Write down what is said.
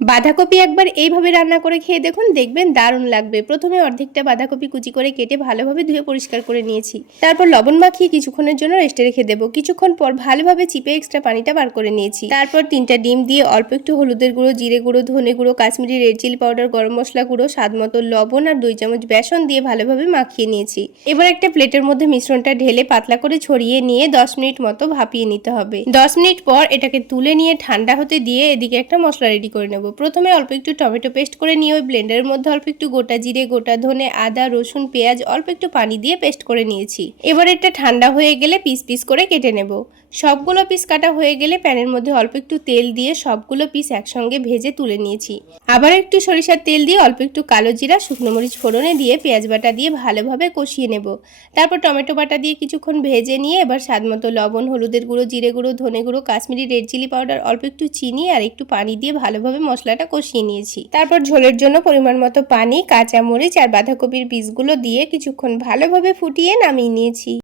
বাঁধাকপি একবার এইভাবে রান্না করে খেয়ে দেখুন, দেখবেন দারুণ লাগবে। প্রথমে অর্ধেকটা বাঁধাকপি কুচি করে কেটে ভালোভাবে ধুয়ে পরিষ্কার করে নিয়েছি। তারপর লবণ মাখিয়ে কিছুক্ষণের জন্য রেস্টে রেখে দেবো। কিছুক্ষণ পর ভালোভাবে চিপে এক্সট্রা পানিটা বার করে নিয়েছি। তারপর 3টা ডিম দিয়ে অল্প একটু হলুদের গুঁড়ো, জিরে গুঁড়ো, ধনে গুঁড়ো, কাশ্মীরি রেড চিলি পাউডার, গরম মশলা গুঁড়ো, স্বাদ মতো লবণ আর 2 চামচ বেসন দিয়ে ভালোভাবে মাখিয়ে নিয়েছি। এবার একটা প্লেটের মধ্যে মিশ্রণটা ঢেলে পাতলা করে ছড়িয়ে নিয়ে 10 মিনিট মতো ভাপিয়ে নিতে হবে। 10 মিনিট পর এটাকে তুলে নিয়ে ঠান্ডা হতে দিয়ে এদিকে একটা মশলা রেডি করে নেব। প্রথমে অল্প একটু টমেটো পেস্ট করে নিয়ে ওই ব্লেন্ডারের মধ্যে অল্প একটু গোটা জিরে, গোটা ধনে, আদা, রসুন, পেঁয়াজ অল্প একটু পানি দিয়ে পেস্ট করে নিয়েছি। এবার এটা ঠান্ডা হয়ে গেলে পিস পিস করে কেটে নেব। সবগুলো পিস কাটা হয়ে গেলে প্যানের মধ্যে অল্প একটু তেল দিয়ে সবগুলো পিস একসঙ্গে ভেজে তুলে নিয়েছি। আবার একটু সরিষার তেল দিয়ে অল্প একটু কালো জিরা, শুকনো মরিচ ফোড়নে দিয়ে পেঁয়াজ বাটা দিয়ে ভালোভাবে কষিয়ে নেব। তারপর টমেটো বাটা দিয়ে কিছুক্ষণ ভেজে নিয়ে এবার স্বাদ মতো লবণ, হলুদের গুঁড়ো, জিরে গুঁড়ো, ধনে গুঁড়ো, কাশ্মীরি রেড চিলি পাউডার, অল্প একটু চিনি আর একটু পানি দিয়ে ভালোভাবে মশলাটা কষিয়ে নিয়েছি। তারপর ঝোলের জন্য পরিমাণ মতো পানি, কাঁচা মরিচ আর বাঁধাকপির পিসগুলো দিয়ে কিছুক্ষণ ভালোভাবে ফুটিয়ে নামিয়ে নিয়েছি।